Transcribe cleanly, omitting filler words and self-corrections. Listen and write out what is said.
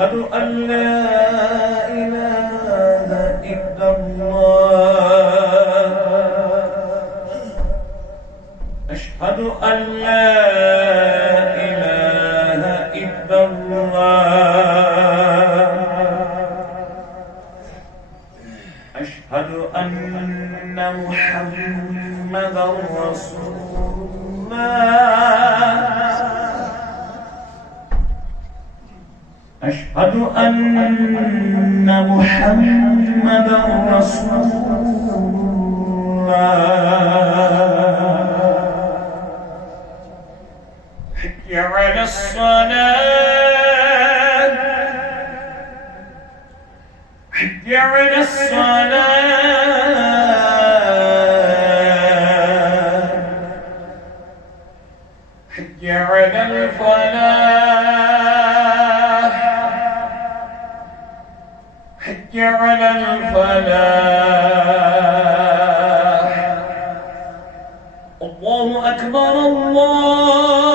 أشهد أن لا إله إلا الله أشهد أن لا إله إلا الله أشهد أن محمدًا رسول الله أشهد أن محمدًا رسول الله حي على الصلاة حي على الصلاة حي على الفلاح حي على الفلاح الله أكبر الله